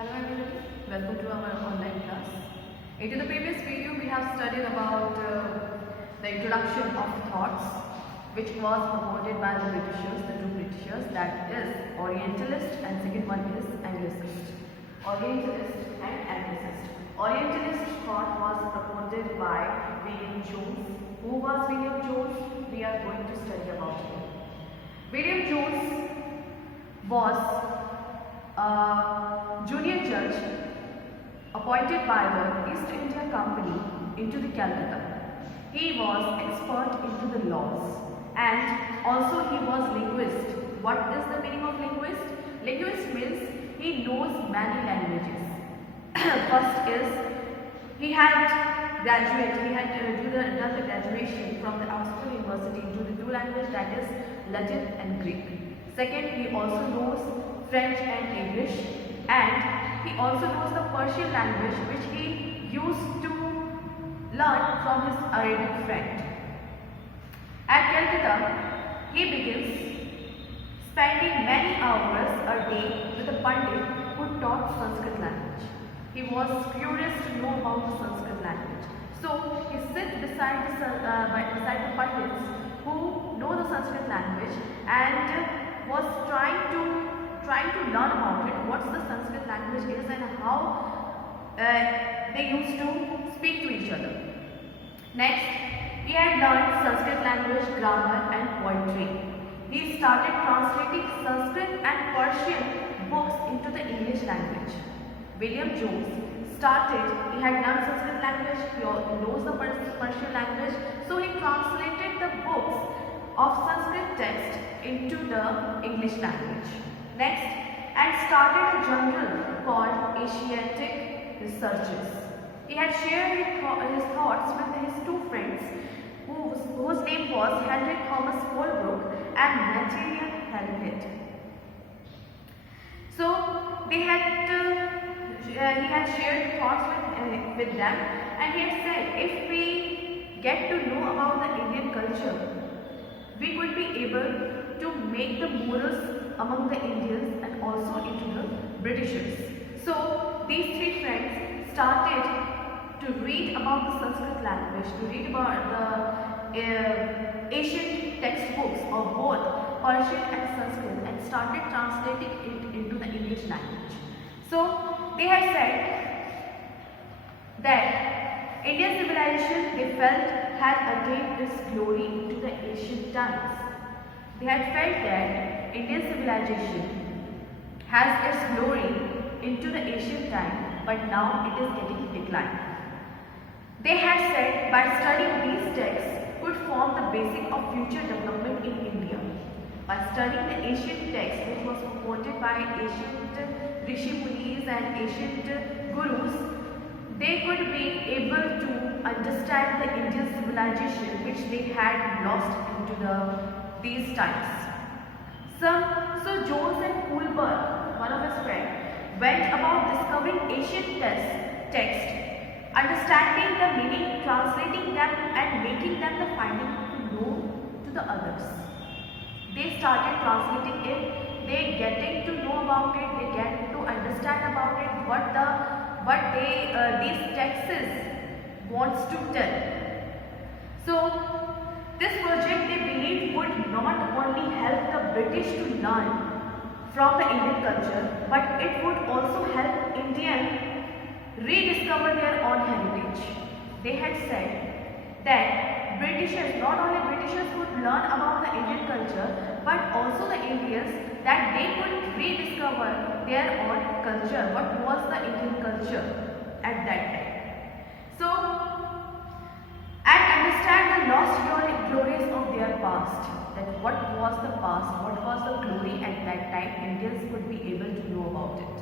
Hello everybody, welcome to our online class. In the previous video we have studied about the introduction of thoughts which was promoted by the Britishers, the two Britishers, that is Orientalist, and second one is Anglicist. Orientalist and Anglicist. Orientalist thought was promoted by William Jones. Who was William Jones? We are going to study about him. William Jones was a junior judge appointed by the East India Company into the Calcutta. He was expert into the laws and also he was linguist. What is the meaning of linguist? Linguist means he knows many languages. First is he had done the graduation from the Oxford University into the two languages, that is Latin and Greek. Second, he also knows French and English, and he also knows the Persian language which he used to learn from his Arabic friend. At Calcutta, he begins spending many hours a day with a Pandit who taught Sanskrit language. He was curious to know about the Sanskrit language. So he sits beside the Pandits who know the Sanskrit language and was trying to learn about it, what the Sanskrit language is and how they used to speak to each other. Next, he had learned Sanskrit language, grammar and poetry. He started translating Sanskrit and Persian books into the English language. William Jones he had learned Sanskrit language, he knows the Persian language, so he translated the books of Sanskrit text into the English language. Next, and started a journal called Asiatic Researches. He had shared his thoughts with his two friends whose name was Henry Thomas Holbrook and Nathaniel Hallett. So he had shared thoughts with them, and he had said, if we get to know about the Indian culture, we would be able to make the morals among the Indians and also into the Britishers. So these three friends started to read about the Sanskrit language, to read about the ancient textbooks of both Persian and Sanskrit, and started translating it into the English language. So they had said that Indian civilization, they felt, had attained its glory into the ancient times. They had felt that Indian civilization has its glory into the ancient time, but now it is getting declined. They had said by studying these texts could form the basic of future development in India. By studying the ancient text which was purported by ancient Rishi Munis and ancient Gurus, they could be able to understand the Indian civilization which they had lost into these times. So Jones and Holbrook, one of his friends, went about discovering ancient text, understanding the meaning, translating them and making them the finding to know to the others. They started translating it, they getting to know about it, they get to understand about it, what these texts wants to tell. So this project, they believed, would not only help the British to learn from the Indian culture, but it would also help Indians rediscover their own heritage. They had said that Britishers, not only Britishers would learn about the Indian culture, but also the Indians, that they could rediscover their own culture, what was the Indian culture at that time. So, and understand the lost glories of their past, that what was the past, what was the glory at that time, Indians would be able to know about it.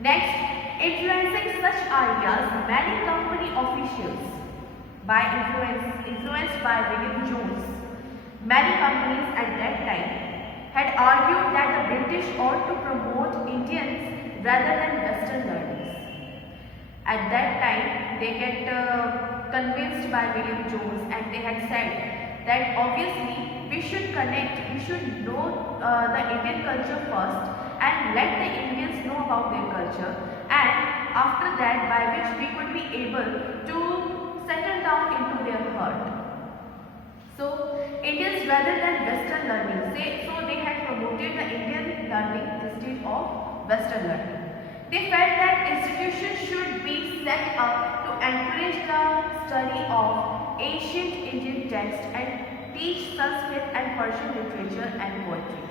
Next, influencing such ideas, many company officials, influenced by William Jones, many companies at that time had argued that the British ought to promote Indians rather than Western learners. At that time, they get convinced by William Jones, and they had said that obviously we should know the Indian culture first and let the Indians know about their culture, after that by which we could be able to settle down into their heart. So Indians rather than Western learning, so they had promoted the Indian learning instead of Western learning. They felt that institutions should be set up to encourage the study of ancient Indian texts and teach Sanskrit and Persian literature and poetry.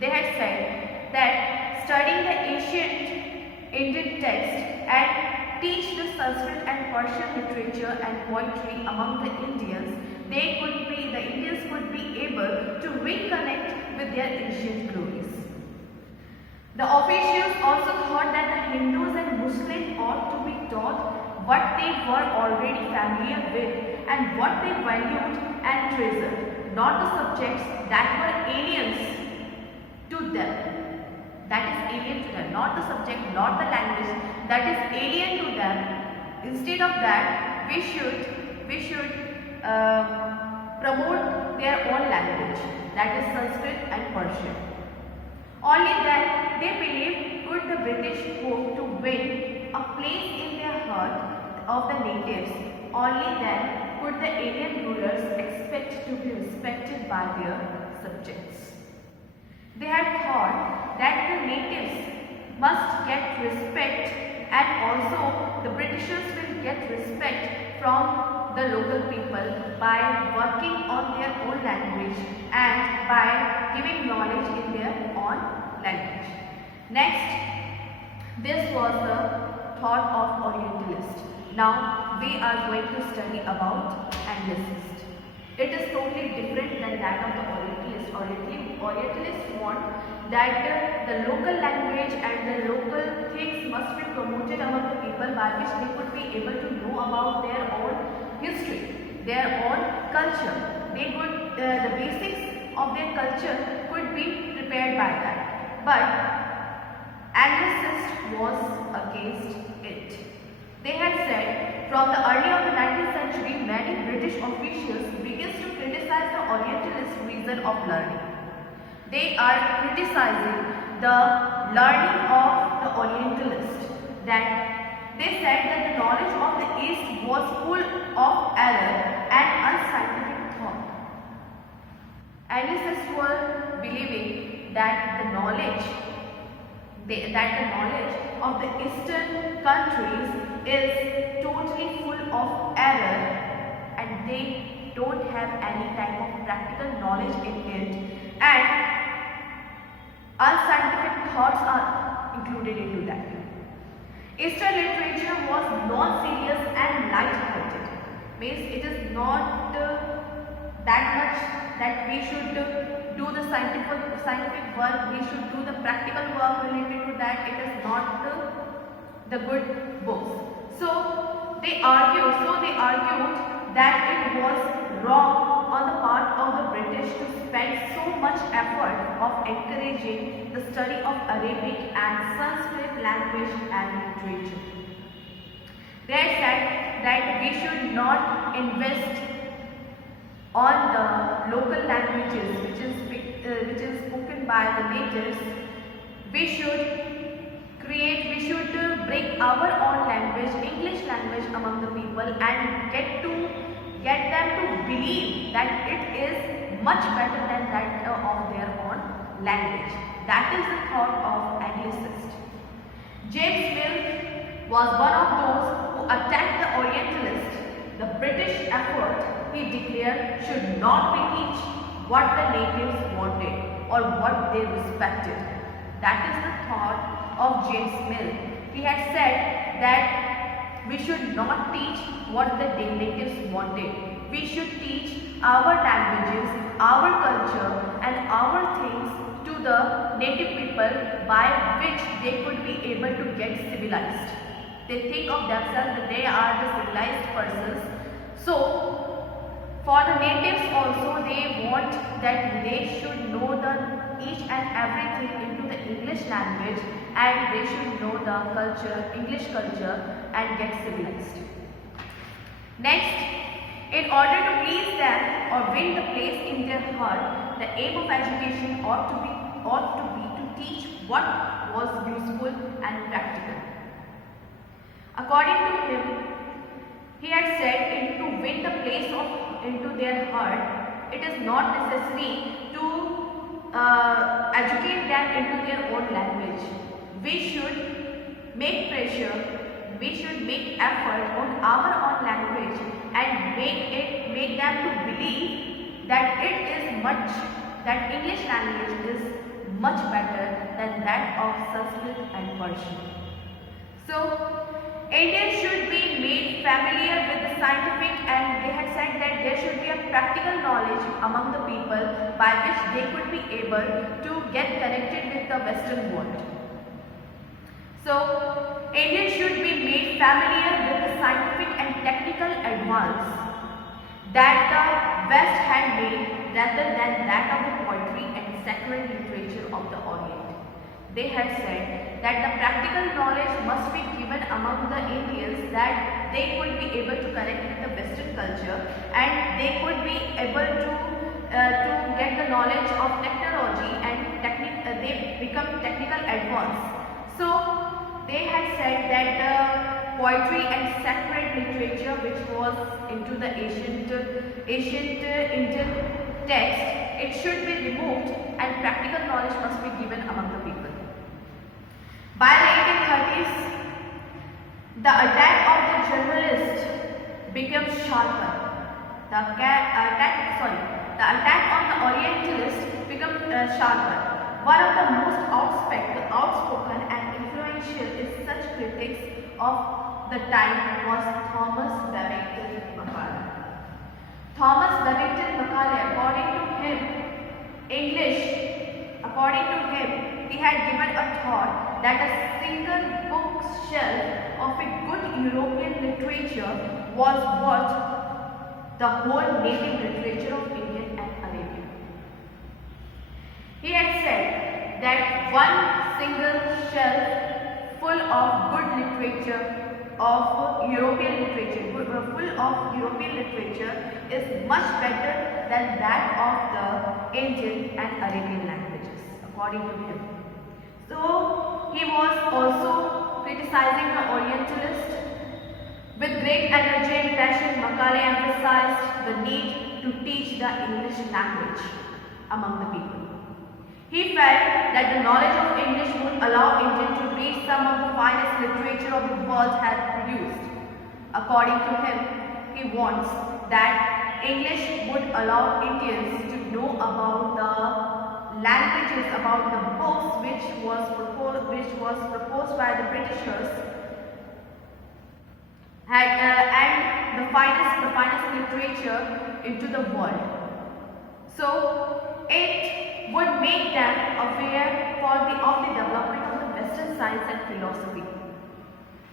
They had said that studying the ancient Indian text and teach the Sanskrit and Persian literature and poetry among the Indians, the Indians could be able to reconnect with their ancient glories. The officials also thought that the Hindus and Muslims ought to be taught what they were already familiar with and what they valued and treasured, not the subjects that were aliens to them. That is alien to them, not the subject, not the language that is alien to them. Instead of that, we should promote their own language, that is Sanskrit and Persian. Only then they believed could the British hope to win a place in their heart of the natives. Only then could the alien rulers expect to be respected by their subjects. They had thought that the natives must get respect, and also the Britishers will get respect from the local people by working on their own language and by giving knowledge in their own language. Next, this was the thought of Orientalist. Now we are going to study about Anglicist. It is totally different than that of the Orientalist. Orientalists want that the local language and the local things must be promoted among the people by which they could be able to know about their own history, their own culture. The basics of their culture could be prepared by that. But Anglicist was against it. They had said from the early of the 19th century, many British officials began to criticize the Orientalist reason of learning. They are criticizing the learning of the Orientalist, that they said that the knowledge of the East was full of error and unscientific thought. Anglicists were believing that the knowledge of the Eastern countries is totally full of error and they don't have any type of practical knowledge in it, and unscientific thoughts are included into that. Eastern literature was non-serious and light-hearted. Means it is not that much that we should do the scientific work, we should do the practical work related to that. It is not the good books. So they argued that it was wrong on the part of the British to spend so much effort of encouraging the study of Arabic and Sanskrit language and literature. They said that we should not invest on the local languages which is spoken by the natives. We should bring our own language, English language, among the people and get them to believe that it is much better than that of their own language. That is the thought of Anglicist. James Mill was one of those who attacked the Orientalists. The British effort, he declared, should not be teach what the natives wanted or what they respected. That is the thought of James Mill. He had said that we should not teach what the natives wanted. We should teach our languages, our culture and our things to the native people by which they could be able to get civilized. They think of themselves that they are the civilized persons. So for the natives also, they want that they should know each and everything into the English language, and they should know the culture, English culture, and get civilized. Next, in order to please them or win the place in their heart, the aim of education ought to be to teach what was useful and practical. According to him, he had said, to win the place into their heart, it is not necessary to educate them into their own language. We should make pressure, we should make effort on our own language and make them to believe that that English language is much better than that of Sanskrit and Persian. So, Indians should be made familiar with the scientific, and they had said that there should be a practical knowledge among the people by which they could be able to get connected with the Western world. So, Indians should be made familiar with the scientific and technical advance that the West had made rather than that of the poetry and sacred literature of the Orient. They had said that the practical knowledge must be given among the Indians, that they could be able to connect with the Western culture and they could be able to get the knowledge of technology and they become technical advance. So they had said that poetry and sacred literature, which was into the ancient Indian text, it should be removed and practical knowledge must be given among the people. By the 1830s, the attack of the journalist became sharper. The attack on the Orientalist became sharper. One of the most outspoken and influential is such critics of the time was Thomas Babington Macaulay. Thomas Babington Macaulay, according to him, he had given a thought that a single bookshelf of a good European literature was worth the whole native literature of Indian and Arabian. He had said that one single shelf full of good literature of European literature, is much better than that of the Indian and Arabian languages, according to him. So he was also criticizing the Orientalist. With great energy and passion, Macaulay emphasized the need to teach the English language among the people. He felt that the knowledge of English would allow Indians to read some of the finest literature of the world had produced. According to him, he wants that English would allow Indians to know about the languages, about the books which was proposed by the Britishers, and the finest literature into the world. So it would make them aware of the development of the Western science and philosophy.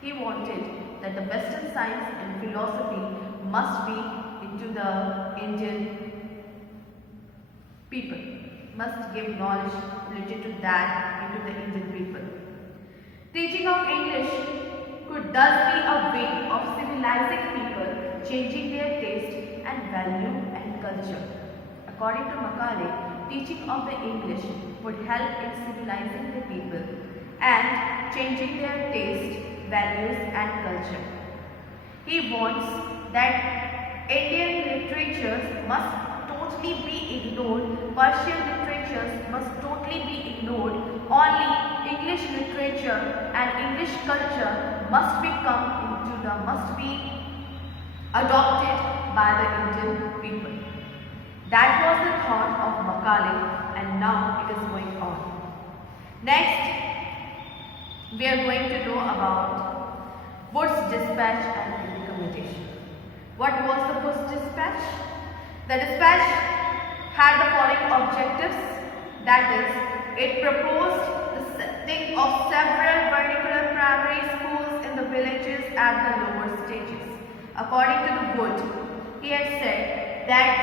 He wanted that the Western science and philosophy must be into the Indian people, must give knowledge related to that into the Indian people. Teaching of English could thus be a way of civilizing people, changing their taste and value and culture. According to Macaulay, teaching of the English would help in civilizing the people and changing their taste, values and culture. He wants that Indian literatures must totally be ignored, Persian literatures must totally be ignored, only English literature and English culture must be adopted by the Indian people. That was the thought of Macaulay, and now it is going on. Next, we are going to know about Wood's dispatch and Hindi commutation. What was the Wood's dispatch? The dispatch had the following objectives, that is, it proposed the setting of several vernacular primary schools in the villages at the lower stages. According to the Wood, he had said that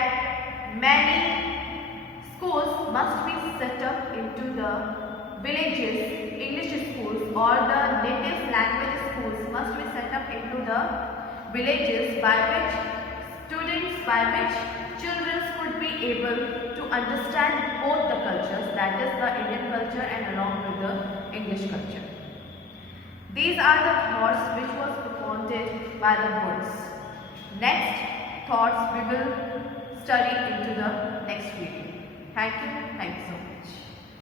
many schools must be set up into the villages, English schools or the native language schools must be set up into the villages by which children would be able to understand both the cultures, that is the Indian culture and along with the English culture. These are the thoughts which was surrounded by the woods. Next thoughts we will study into the next video. Thank you so much.